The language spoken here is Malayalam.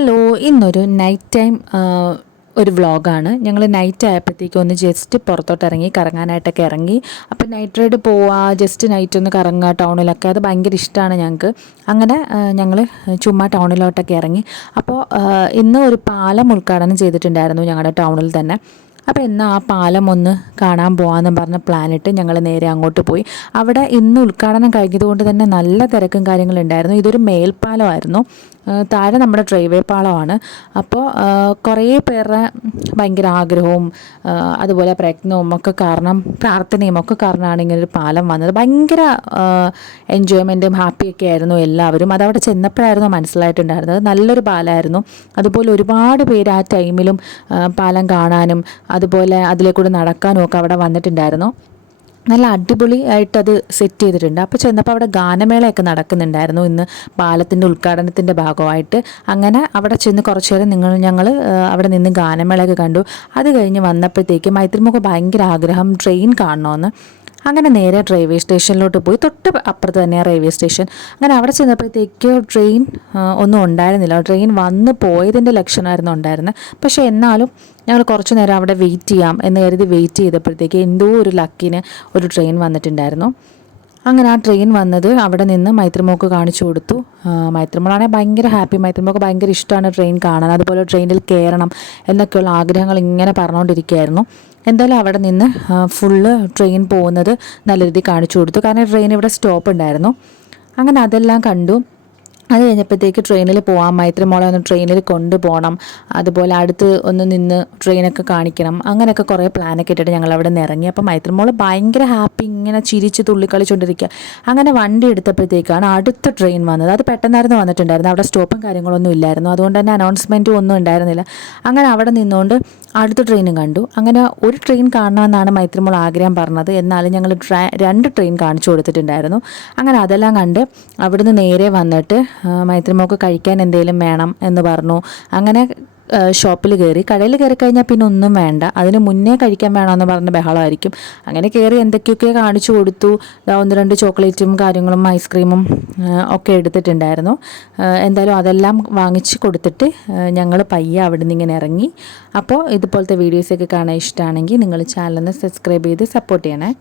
ഹലോ ഇന്നൊരു നൈറ്റ് ടൈം ഒരു വ്ളോഗാണ് ഞങ്ങൾ നൈറ്റ് ആയപ്പോഴത്തേക്കും ഒന്ന് ജസ്റ്റ് പുറത്തോട്ട് ഇറങ്ങി കറങ്ങാനായിട്ടൊക്കെ ഇറങ്ങി. അപ്പോൾ നൈറ്റ് റൈഡ് പോവാ ജസ്റ്റ് നൈറ്റ് ഒന്ന് കറങ്ങുക ടൗണിലൊക്കെ അത് ഭയങ്കര ഇഷ്ടമാണ് ഞങ്ങൾക്ക് അങ്ങനെ ഞങ്ങൾ ചുമ്മാ ടൗണിലോട്ടൊക്കെ ഇറങ്ങി. അപ്പോൾ ഇന്ന് ഒരു പാലം ഉദ്ഘാടനം ചെയ്തിട്ടുണ്ടായിരുന്നു ഞങ്ങളുടെ ടൗണിൽ തന്നെ. അപ്പോൾ എന്നാൽ ആ പാലം ഒന്ന് കാണാൻ പോകാമെന്ന് പറഞ്ഞ പ്ലാനിട്ട് ഞങ്ങൾ നേരെ അങ്ങോട്ട് പോയി. അവിടെ ഇന്ന് ഉദ്ഘാടനം കഴിഞ്ഞതുകൊണ്ട് തന്നെ നല്ല തിരക്കും കാര്യങ്ങളുണ്ടായിരുന്നു ഇതൊരു മേൽപ്പാലമായിരുന്നു താഴെ നമ്മുടെ ഡ്രൈവേ പാളമാണ്. അപ്പോൾ കുറേ പേരുടെ ഭയങ്കര ആഗ്രഹവും അതുപോലെ പ്രയത്നവും ഒക്കെ കാരണം പ്രാർത്ഥനയും ഒക്കെ കാരണമാണ് ഇങ്ങനെ ഒരു പാലം വന്നത്. ഭയങ്കര എൻജോയ്മെന്റും ഹാപ്പിയൊക്കെ ആയിരുന്നു എല്ലാവരും. അതവിടെ ചെന്നപ്പോഴായിരുന്നു മനസ്സിലായിട്ടുണ്ടായിരുന്നത്. നല്ലൊരു പാലമായിരുന്നു അതുപോലെ ഒരുപാട് പേര് ആ ടൈമിലും പാലം കാണാനും അതുപോലെ അതിലേക്കൂടെ നടക്കാനും ഒക്കെ അവിടെ വന്നിട്ടുണ്ടായിരുന്നു. നല്ല അടിപൊളി ആയിട്ട് അത് സെറ്റ് ചെയ്തിട്ടുണ്ട്. അപ്പോൾ ചെന്നപ്പോൾ അവിടെ ഗാനമേളയൊക്കെ നടക്കുന്നുണ്ടായിരുന്നു. ഇന്ന് പാലത്തിന്റെ ഉദ്ഘാടനത്തിന്റെ ഭാഗമായിട്ട്. അങ്ങനെ അവിടെ ചെന്ന് കുറച്ച് നേരം നിങ്ങൾ ഞങ്ങൾ അവിടെ നിന്ന് ഗാനമേളയൊക്കെ കണ്ടു. അത് കഴിഞ്ഞ് വന്നപ്പോഴത്തേക്ക് മൈത്രിമുഖ ഭയങ്കര ആഗ്രഹം ട്രെയിൻ കാണണമെന്ന് അങ്ങനെ നേരെ റെയിൽവേ സ്റ്റേഷനിലോട്ട് പോയി. തൊട്ട് അപ്പുറത്ത് തന്നെയാണ് റെയിൽവേ സ്റ്റേഷൻ അങ്ങനെ അവിടെ ചെന്നപ്പോഴത്തേക്ക് ട്രെയിൻ ഒന്നും ഉണ്ടായിരുന്നില്ല. ട്രെയിൻ വന്ന് പോയതിന്റെ ലക്ഷണമായിരുന്നു ഉണ്ടായിരുന്നത്. പക്ഷേ എന്നാലും ഞങ്ങൾ കുറച്ച് നേരം അവിടെ വെയിറ്റ് ചെയ്യാം എന്ന് കരുതി വെയിറ്റ് ചെയ്തപ്പോഴത്തേക്ക് എന്തോ ഒരു ലക്കിന് ഒരു ട്രെയിൻ വന്നിട്ടുണ്ടായിരുന്നു. അങ്ങനെ ആ ട്രെയിൻ വന്നത് അവിടെ നിന്ന് മൈത്രിമോക്ക് കാണിച്ചു കൊടുത്തു. മൈത്രിമോളാണെങ്കിൽ ഭയങ്കര ഹാപ്പി മൈത്രിമോക്ക് ഭയങ്കര ഇഷ്ടമാണ് ട്രെയിൻ കാണാൻ. അതുപോലെ ട്രെയിനിൽ കയറണം എന്നൊക്കെയുള്ള ആഗ്രഹങ്ങൾ ഇങ്ങനെ പറഞ്ഞുകൊണ്ടിരിക്കുകയായിരുന്നു എന്തായാലും അവിടെ നിന്ന് ഫുള്ള് ട്രെയിൻ പോകുന്നത് നല്ല രീതിയിൽ കാണിച്ചു കൊടുത്തു. കാരണം ട്രെയിൻ ഇവിടെ സ്റ്റോപ്പ് ഉണ്ടായിരുന്നു. അങ്ങനെ അതെല്ലാം കണ്ടു. അത് കഴിഞ്ഞപ്പോഴത്തേക്ക് ട്രെയിനിൽ പോകാം മൈത്രി മോളെ ഒന്ന് ട്രെയിനിൽ കൊണ്ടുപോകണം. അതുപോലെ അടുത്ത് ഒന്ന് നിന്ന് ട്രെയിനൊക്കെ കാണിക്കണം. അങ്ങനെയൊക്കെ കുറേ പ്ലാനൊക്കെ ഇട്ടിട്ട് ഞങ്ങൾ അവിടെ നിന്ന് ഇറങ്ങി. അപ്പോൾ മൈത്രി മോൾ ഭയങ്കര ഹാപ്പി ഇങ്ങനെ ചിരിച്ച് തുള്ളിക്കളിച്ചുകൊണ്ടിരിക്കുക അങ്ങനെ വണ്ടി എടുത്തപ്പോഴത്തേക്കാണ് അടുത്ത ട്രെയിൻ വന്നത്. അത് പെട്ടെന്നായിരുന്നു വന്നിട്ടുണ്ടായിരുന്നു അവിടെ സ്റ്റോപ്പും കാര്യങ്ങളൊന്നും ഇല്ലായിരുന്നു. അതുകൊണ്ട് തന്നെ അനൗൺസ്മെന്റും ഒന്നും ഉണ്ടായിരുന്നില്ല. അങ്ങനെ അവിടെ നിന്നുകൊണ്ട് അടുത്ത ട്രെയിനും കണ്ടു. അങ്ങനെ ഒരു ട്രെയിൻ കാണണമെന്നാണ് മൈത്രിമോൾ ആഗ്രഹം പറഞ്ഞത്. എന്നാലും ഞങ്ങൾ രണ്ട് ട്രെയിൻ കാണിച്ചു കൊടുത്തിട്ടുണ്ടായിരുന്നു. അങ്ങനെ അതെല്ലാം കണ്ട് അവിടുന്ന് നേരെ വന്നിട്ട് മൈത്രിമോക്ക് കഴിക്കാൻ എന്തെങ്കിലും വേണം എന്ന് പറഞ്ഞു. അങ്ങനെ ഷോപ്പിൽ കയറി. കടയിൽ കയറി കഴിഞ്ഞാൽ പിന്നെ ഒന്നും വേണ്ട. അതിന് മുന്നേ കഴിക്കാൻ വേണമെന്ന് പറഞ്ഞ ബഹളമായിരിക്കും. അങ്ങനെ കയറി എന്തൊക്കെയൊക്കെ കാണിച്ചു കൊടുത്തു. ഒന്ന് രണ്ട് ചോക്ലേറ്റും കാര്യങ്ങളും ഐസ്ക്രീമും ഒക്കെ എടുത്തിട്ടുണ്ടായിരുന്നു. എന്തായാലും അതെല്ലാം വാങ്ങിച്ച് കൊടുത്തിട്ട് ഞങ്ങൾ പയ്യെ അവിടെ നിന്ന് ഇങ്ങനെ ഇറങ്ങി. അപ്പോൾ ഇതുപോലത്തെ വീഡിയോസൊക്കെ കാണാൻ ഇഷ്ടമാണെങ്കിൽ നിങ്ങൾ ചാനലൊന്ന് സബ്സ്ക്രൈബ് ചെയ്ത് സപ്പോർട്ട് ചെയ്യണേ.